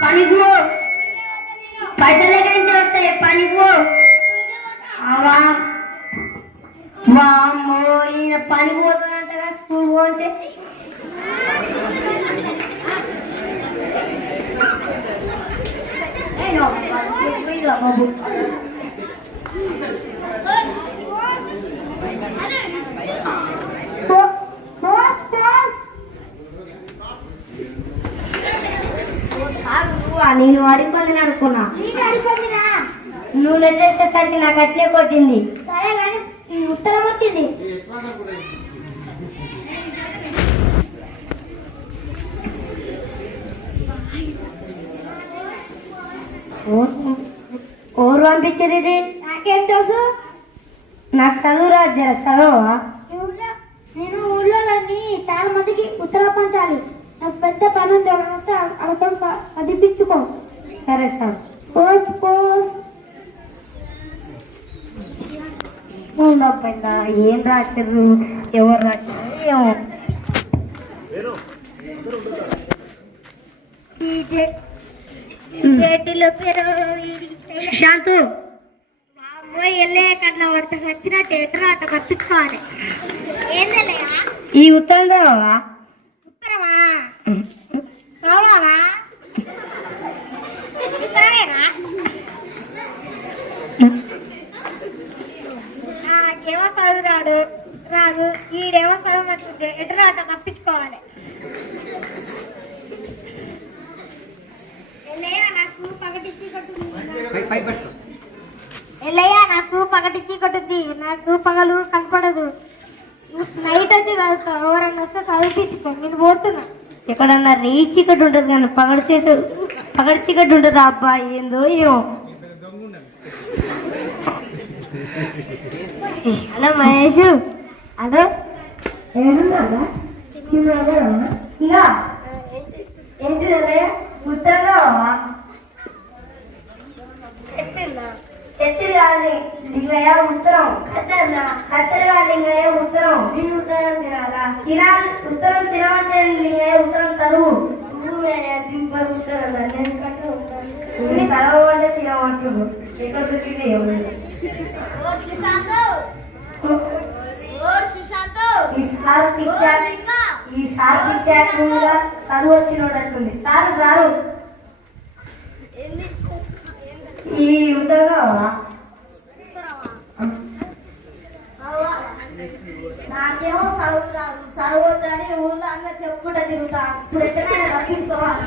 పనిపో పైసలు ఎక్కడి నుంచి వస్తాయి పనిపో వామ్మో ఈయన పని పోతానంటగా స్కూల్ పోతే బాబు నేను అడిగిపోయిందని అనుకున్నా నువ్వు లెటర్ వేసేసరికి నాకు అట్లే కొట్టింది సరే కానీ ఉత్తరం వచ్చింది ఎవరు పంపించారు ఇది నాకేం తెలుసు నాకు చదువు రాదు జర చదవా నేను ఊళ్ళో చాలా మందికి ఉత్తరం పంచాలి నాకు పెద్ద పని ఉంది వస్తే అర్థం చదివించుకో సరే సార్ పోస్ట్ పోస్ట్ ఉండకపోయిందా ఏం రాశారు ఎవరు రాశారు ఏమో శాంతు వెళ్ళే కన్నా పడితే వచ్చిన థియేటర్ అట్ట కప్పించుకోవాలి ఈ ఉత్తరం రావా ఉత్తరమా చదవాలా నాకేమో చదువు రాదు ఈడేమో చదువు మంచుంటే ఎటు అట్ట తప్పించుకోవాలి ఎల్లయ్యా నాకు పగటికి కొట్టుద్ది నాకు పగలు కనపడదు నైట్ వచ్చి చదువుతావు ఎవరైనా వస్తే చదివించుకో నేను పోతున్నా ఎక్కడన్నా రీ చీకటి ఉంటుంది కానీ పగడి చీకటి ఉంటుంది అబ్బాయి ఏందో ఏమో హలో మహేష్ హలో ఇంకా ఏంటి ఉత్తరంగా చెత్తిరి కాదు లింగయ్య ఉత్తరం కత్తెర కాదు లింగయ్య ఉత్తరం నేను ఉత్తరం తినాలా తినాలి ఉత్తరం తినమంటే లింగయ్య ఉత్తరం చదువు దింపరు ఉత్తరం నేను చదవంటే తినమంటుడు ఎక్కడ దొరికితే ఈ సార్ పిచ్చాక చదువు వచ్చినట్టుంది సారు ఈ ఉత్తరం నాకేమో చదువుతాని ఊళ్ళో అన్న చెప్పుకుంటా తిరుగుతా ఇప్పుడు ఎక్కడైనా రప్పించుకోవాలి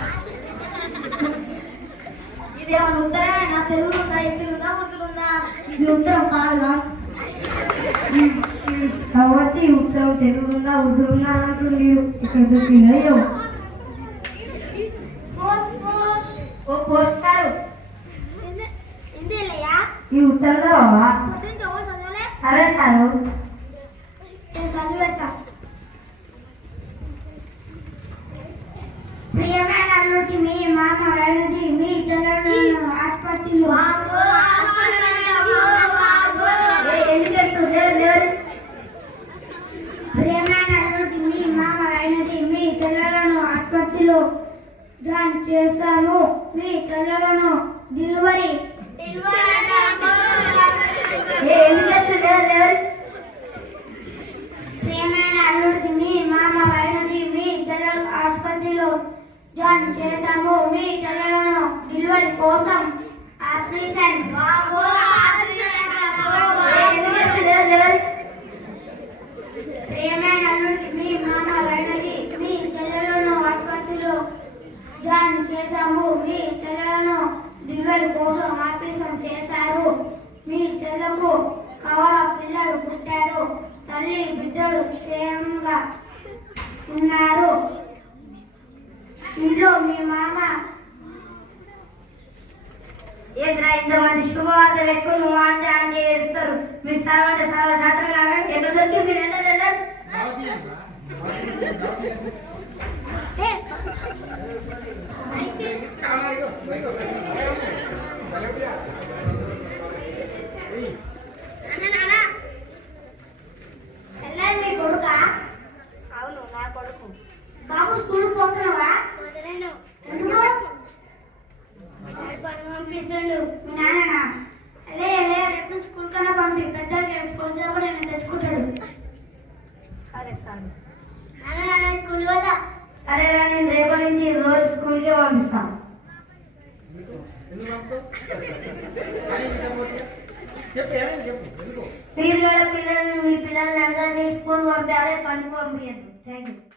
ఇదేమన్నా ఉత్తరమే నా తెలుగు ఉందా ఎదురుందా ఉంటుందా ఇది ఉత్తరం కాదుగా కాబట్టి ఉత్తరం తెలుగుందా ఉదురుందా అంటుంది ఇక్కడ దొరికిందో పోస్తారు ఈ ఉత్తరం రావా సరే సారు చదివి పెడతా ప్రియమైన అల్లుడికి మీ మామ రైలుది మీ చెల్లెలు ఆసుపత్రిలో ప్రియమైన అల్లుడికి మీ మామ రైలుది మీ చెల్లెలను ఆసుపత్రిలో జాయిన్ చేస్తాను మీ చెల్లెలను డెలివరీ ప్రియమైన అల్లుడికి మీ మామ రైలుది మీ చెల్లెలు ఆసుపత్రిలో జాయిన్ చేశాము మీ చెల్లెలను డెలివరీ కోసం ఆపరేషన్ ప్రియమైన అల్లుడికి మీ మామ రైలుది మీ చెల్లెలను ఆసుపత్రిలో జాయిన్ చేశాము మీ చెల్లెలను డెలివరీ కోసం ఆపరేషన్ చేశారు మీ చెల్లకు కవల పిల్లలు పుట్టారు తల్లి బిడ్డలు క్షేమంగా ఉన్నారు ఇంట్లో మీ మామ ఎదురా ఇంతమంది శుభవార్త పెట్టుకుని నువ్వు అంటే అంటే ఏడుస్తారు మీ సాగంటే శాతం కాగా ఎక్కడ దొరికి మీరు ఎంత మీ కొడుకా అవును నా కొడుకు బాబు స్కూల్ పోతున్నావా చెప్పు ఏమైంది చెప్పు ఎందుకు మీరు కూడా పిల్లల్ని మీ పిల్లల్ని అందరినీ స్కూల్ పంపించాలి పని పంపించండి థ్యాంక్ యూ